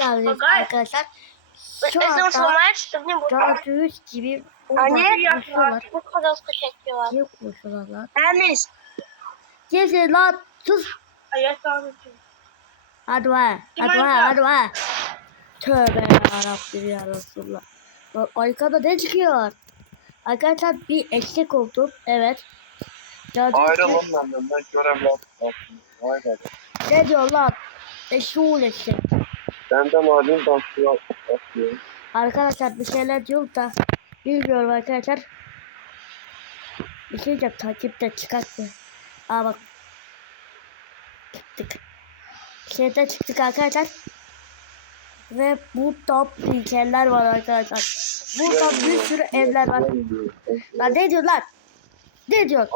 Bagay. arkadaşlar. Şu anda sormaya çıktım değil mi? gördüğünüz gibi Anne onlar konuşuyorlar. Bu kadar çekiyorlar. Niye konuşuyorlar lan? Enes. Lan sus. Hadi be. Hadi be. Hadi be. Tövbe yarabbim ya Resulullah. Bak arkada ne çıkıyor? Arkadaşlar bir eşek oldum. Evet. Ayrılın benden ben görevli. Ne diyor lan? Eşeğul eşek. Benden alayım dansıyor. Basıyor. Arkadaşlar bir şeyler diyor da bilmiyorum arkadaşlar. Bir şey diyeceğim takipte çıkarttı. Aa bak. Çıktık. Şeyde çıktık arkadaşlar. Ve burada heykeller var arkadaşlar. Burada bir sürü evler var. Lan ne diyor lan? Ne diyor?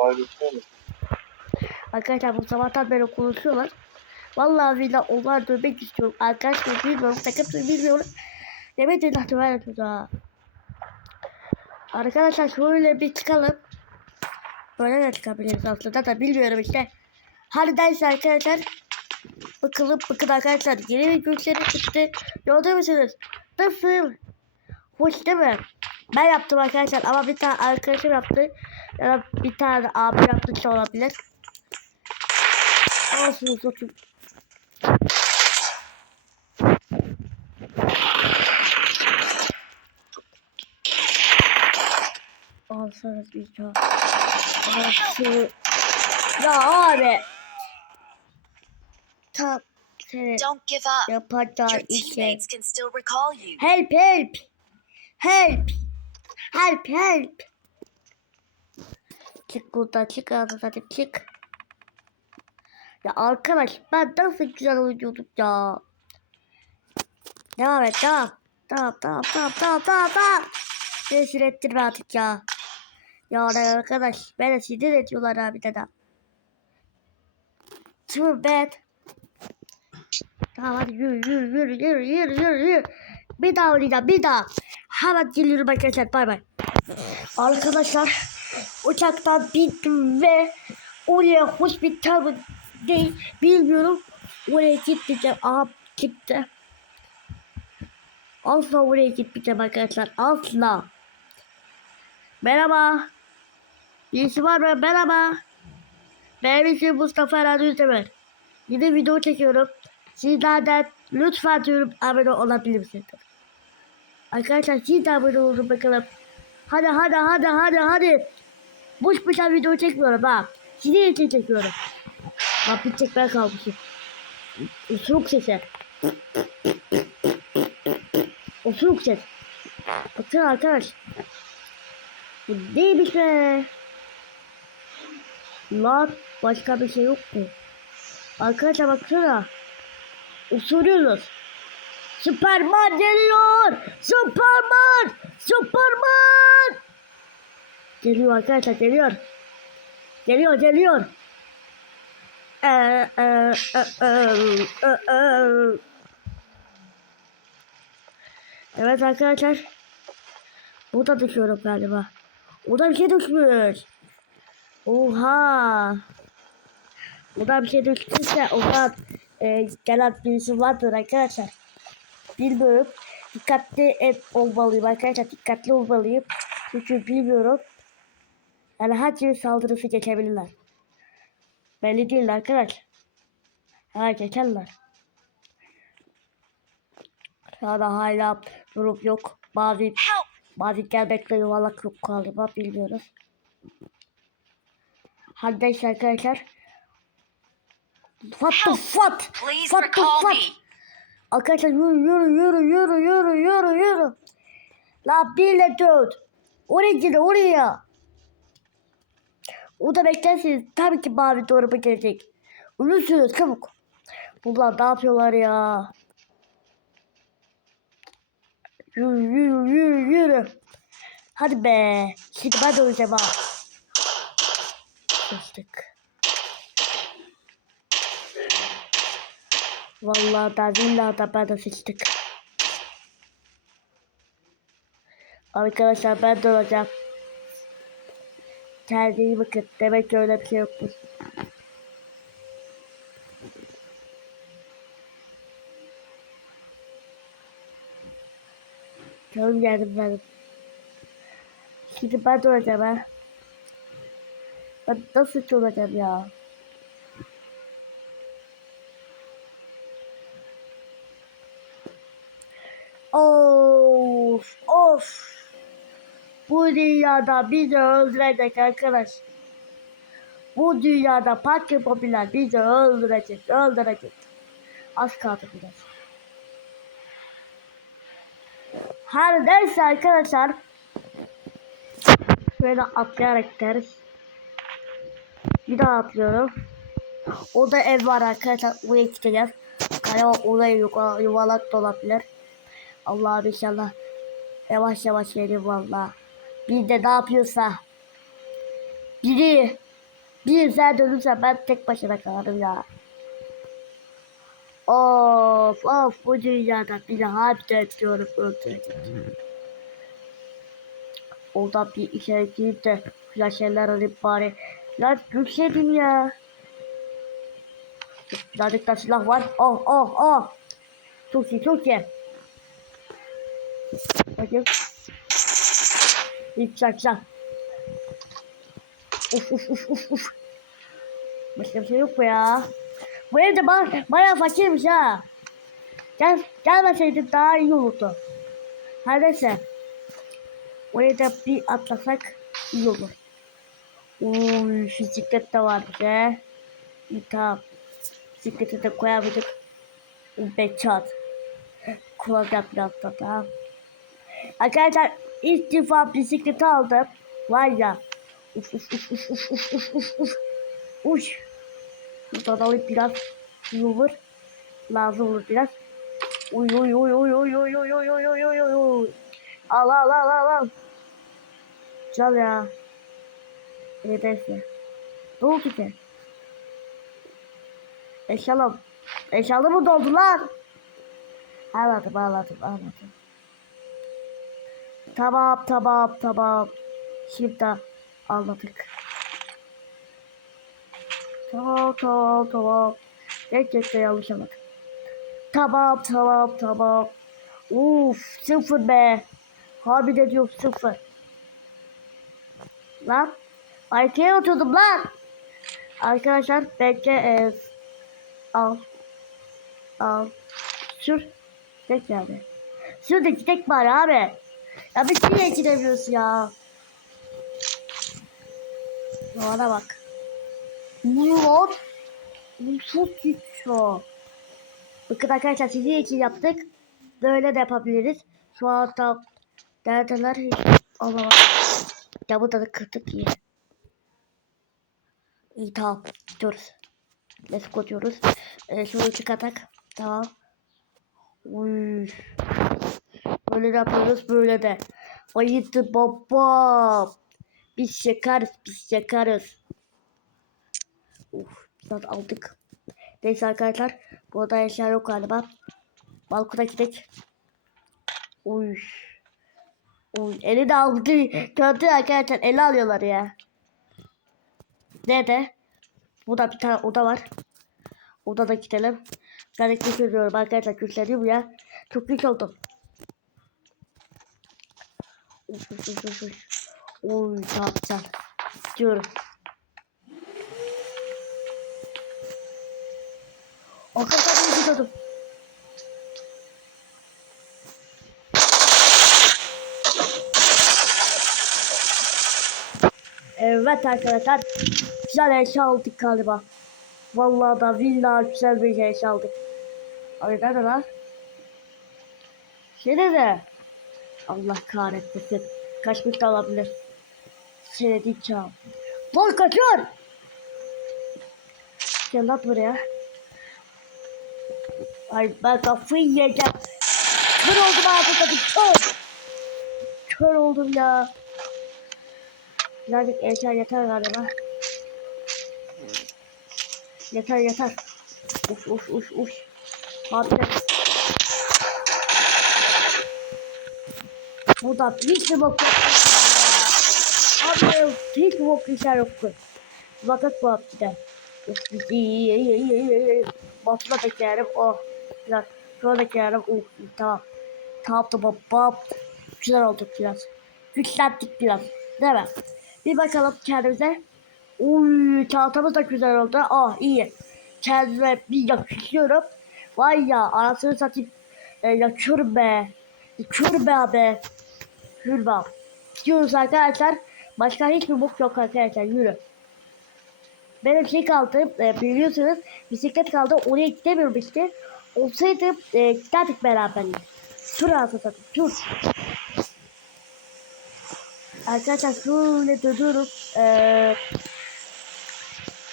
Arkadaşlar bu sabahtan beri konuşuyorlar. Vallahi billahi onlar dövmek istiyorum. Arkadaşlar bilmiyorum. Sakın bilmiyorum. Demet Allah tövbe tuzağa. Arkadaşlar şöyle bir çıkalım. Böyle de çıkabiliriz aslında da bilmiyorum işte. Hadi neyse arkadaşlar. Bakalım bakın arkadaşlar yeni bir güçleri çıktı. Gördün müsünüz? Nasıl? Hoş değil mi? Ben yaptım arkadaşlar ama bir tane arkadaşım yaptı. Ya da bir tane abi yaptı olabilir. Olsun olsun. Alsana bir daha. Alsana. Ya abi. Tam seni Your işe. Help help. Help. Help help. Çık buradan çık anasını çık. Ya arkadaş ben nasıl güzel oynuyordum ya. Devam et devam. Tamam tamam tamam tamam tamam tamam. Rezil ettirme artık ya. Ya arkadaş beni sinir ediyorlar abi de. Too bad. Tamam hadi yürü yürü yürü yürü yürü yürü yürü. Bir daha oynayacağım bir daha. Hemen geliyorum arkadaşlar bay bay. Arkadaşlar uçaktan bindim ve oraya hospital değil bilmiyorum. Oraya gitmeyeceğim. Aha gitti. Asla oraya gitmeyeceğim arkadaşlar. Asla. Merhaba. Birisi var mı? Merhaba. Benim ismim Mustafa Erhan Özdemir. Yine video çekiyorum. Sizlerden lütfen diyorum abone olabilir misiniz? Arkadaşlar siz de abone olun bakalım. Hadi hadi hadi hadi hadi. Boş boşa video çekmiyorum ha. Sizin için çekiyorum. Bak bir çekmeye kalmışım. Usuruk sesi. Usuruk ses. Bakın arkadaş. Bu neymiş be? Lan başka bir şey yok mu? Arkadaşlar baksana. Usuruyoruz. Süperman geliyor. Süperman. Süperman. Geliyor arkadaşlar geliyor. Geliyor geliyor. Evet arkadaşlar. Burada düşüyorum galiba. Burada bir şey düşmüş. Oha. Burada bir şey düştüyse oradan e, gelen birisi vardır arkadaşlar. Bilmiyorum. Dikkatli et olmalıyım arkadaşlar. Dikkatli olmalıyım. Çünkü bilmiyorum. Yani her türlü saldırısı geçebilirler. Belli değil arkadaş. Ha geçerler. Anda hala durum yok. Bazı bazı gelmekle yuvarlak yok galiba bilmiyoruz. Hadi arkadaşlar. What the fuck? What the fuck? Arkadaşlar yürü yürü yürü yürü yürü yürü yürü. La birle dört. Oraya gidin oraya. O da beklersiniz. Tabii ki mavi doğru gelecek. Ölürsünüz çabuk. Bunlar ne yapıyorlar ya? Yürü yürü yürü yürü. Hadi be. Şimdi ben de öleceğim ha. Sıçtık. Vallahi da billahi da ben de sıçtık. Arkadaşlar ben de. Kendine bakın. Demek ki öyle bir şey yokmuş. Tamam geldim benim. Şimdi ben de olacağım ha. Ben nasıl olacağım ya? Bu dünyada bizi öldürecek arkadaş. Bu dünyada park popüler bizi öldürecek, öldürecek. Az kaldı biraz. Her neyse arkadaşlar. Şöyle atlayarak deriz. Bir daha atlıyorum. O da ev var arkadaşlar. Oraya gideceğiz. Kale oraya yuva- yuvalak da olabilir. Allah'ım inşallah. Yavaş yavaş gelin valla. Bir de ne yapıyorsa. Biri. Bir sen dönürse ben tek başına kalırım ya. Of of bu dünyada bir harbiden diyorum öldürecek. Oradan bir içeri girip de flaşerler alıp bari. Lan yükseldim ya. Birazcık da silah var. Oh oh oh. Çok iyi çok iyi. Bakayım. Güzel güzel. Uf uf uf uf uf. Başka bir şey yok mu ya? Bu evde ba bayağı fakirmiş ha. Gel, gelmeseydik daha iyi olurdu. Her neyse. Oraya da bir atlasak iyi olur. Uy, bisiklet de var bize. İyi tamam. Bisikleti de koyamadık. Beçat. Kullanacağım biraz da tamam. Arkadaşlar ilk defa bisikleti aldım. Var ya. Uf uf uf uf uf uf uf uf uf. Uş. Buradan alıp biraz olur. Lazım olur biraz. Uy uy uy uy uy uy uy uy uy uy uy uy uy. Al al al al al. Güzel ya. Neyse. Ne oldu ki? Eşyalarım. Eşyalarım mı doldu lan? Anladım anladım anladım. Tamam tamam tamam. Şimdi anladık. Tamam tamam tamam. Gerçekten yanlış anladım. Tamam tamam tamam. Uf sıfır be. Harbiden diyorum sıfır. Lan. Arkaya oturdum lan. Arkadaşlar bence e, al. Al. Sür. Tek yani. De tek bari abi. Ya biz niye gidemiyoruz ya? Bana bak. Lan? Bu çok güçlü. Bakın arkadaşlar sizin için yaptık. Böyle de yapabiliriz. Şu anda neredeler hiç anlamadım. Ya bu da kırtık iyi. İyi tamam. Gidiyoruz. Let's go diyoruz. Ee, şunu çıkartak. Tamam. Uy. Böyle de yapıyoruz böyle de. Haydi baba. Biz yakarız biz yakarız. Uf biraz aldık. Neyse arkadaşlar. Burada eşya yok galiba. Balkona gidelim. Uy. Uy. Eli de aldı. Gördü arkadaşlar. Eli alıyorlar ya. Nerede? Burada bir tane oda var. Odada gidelim. Ben de görüyorum arkadaşlar. Güçleniyor ya. Çok güç oldum. Uf, uf, uf, uf, uf. Oy tamam güzel. Diyorum. Arkadaşlar bir gidiyordum. Evet arkadaşlar. Güzel eşya aldık galiba. Vallahi da villa güzel bir eşya aldık. Abi nerede lan? Şey de. Allah kahretmesin. Kaçmış da olabilir. Seni çal. Lan kaçıyor. Gel lan buraya. Ay ben kafayı yiyeceğim. Kör oldum ağzımda bir kör. Kör oldum ya. Birazcık eşya yeter galiba. Yeter yeter. Uf uf uf uf. Hadi. Burada hiç bir bok yok. Abi hiç bir bok şey yok. Zaten bu hapside. Basına beklerim. Oh. Güzel. Şöyle beklerim. Oh. Tamam. Tamam tamam. Bab. Güzel olduk biraz. Güçlendik biraz. Değil mi? Bir bakalım kendimize. Uy çantamız da güzel oldu. Ah iyi. Kendime bir yakışıyorum. Vay ya anasını satayım. E, yakıyorum be. Yakıyorum be abi. Yürü bak. Gidiyoruz arkadaşlar. Başka hiçbir bok yok arkadaşlar. Yürü. Benim şey kaldı. E, biliyorsunuz bisiklet kaldı. Oraya gidemiyorum işte. Olsaydı e, giderdik beraber. Dur anasını satayım. Dur. Arkadaşlar şöyle dönüyorum. Ee,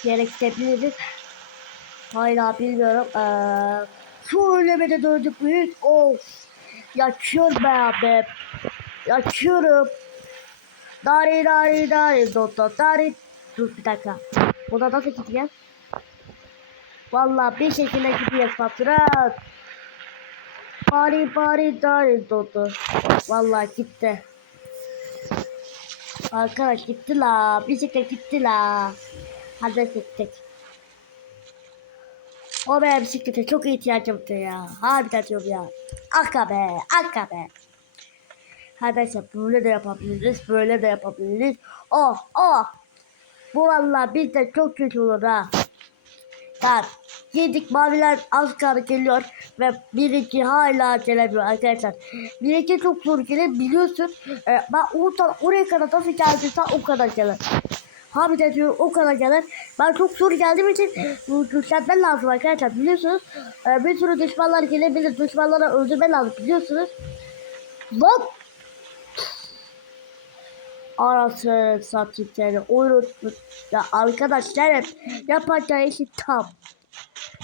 yere gidebiliriz. Hala bilmiyorum. Ee, şöyle bir de döndük büyük. Of. Yakıyor be abi. Yakıyorum. Dari dari dari do do dari. Dur bir dakika. Burada nasıl gideceğiz? Vallahi bir şekilde gidiyoruz patron. Bari bari dari do do. Vallahi gitti. Arkadaş gitti la. Bisiklet gitti la. Hadi gittik. O benim bisiklete çok ihtiyacımdı ya. Harbiden diyorum ya. Akka be. Akka be. Arkadaşlar böyle de yapabiliriz. Böyle de yapabiliriz. Oh oh. Bu vallahi bizde çok kötü olur ha. Tamam. Yedik maviler az kaldı geliyor ve birinci hala gelemiyor arkadaşlar. Birinci çok zor gelir biliyorsun. Ee, ben oradan oraya kadar nasıl geldiyse o kadar gelir. Harbiden diyorum o kadar gelir. Ben çok zor geldiğim için güçlenmen lazım arkadaşlar biliyorsunuz. Ee, bir sürü düşmanlar gelebilir. Düşmanları öldürmen lazım biliyorsunuz. Lan! Arası satışları oyun ya arkadaşlar yapacağı işi tam.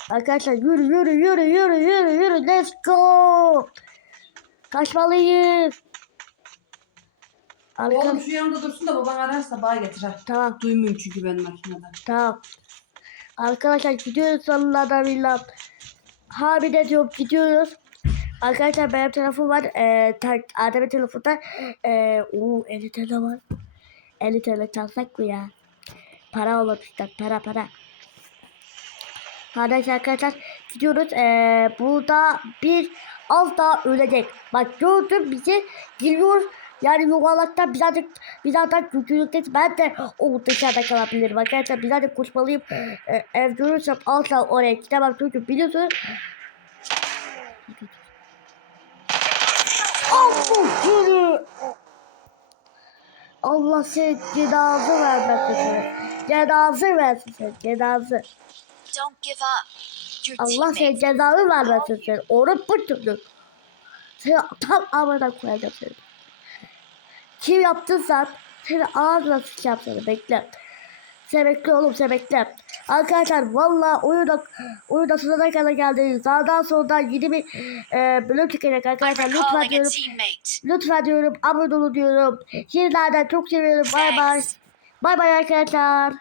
Arkadaşlar yürü yürü yürü yürü yürü yürü let's go. Kaçmalıyız. Oğlum Arkadaşlar şu yanında dursun da baban ararsa bana getir ha. tamam Duymuyorum çünkü ben makinede. tamam. Arkadaşlar gidiyoruz sonuna da billah. Harbiden diyorum gidiyoruz. Arkadaşlar benim telefon var. Ee, Adem'in telefonda. Ee, uu 50 TL var. 50 TL çalsak mı ya? Para olur işte para para. Kardeş arkadaşlar gidiyoruz. Ee, burada bir az daha ölecek. Bak gördüm bizi giriyor. Yani yuvarlakta birazcık birazcık güçlükte ben de o dışarıda kalabilirim. Arkadaşlar birazcık koşmalıyım. Ee, ev görürsem asla oraya gidemem çünkü biliyorsunuz. Allah yürü. Allah senin cezası vermesin seni. Cezası versin seni. Cezası. Don't give up. Your Allah teammates cezanı vermesin seni. Onu çocuk. Seni tam amına koyacağım seni. Kim yaptıysan seni ağzına sıçacağım seni. Bekle. Sen bekle oğlum sen bekle. Arkadaşlar valla oyunda oyunda sonuna kadar geldiniz. Sağdan soldan yeni bir e, bölüm çıkacak arkadaşlar. Lütfen diyorum. Lütfen diyorum abone olun diyorum. Sizlerden çok seviyorum. Bay bay. Bay bay arkadaşlar.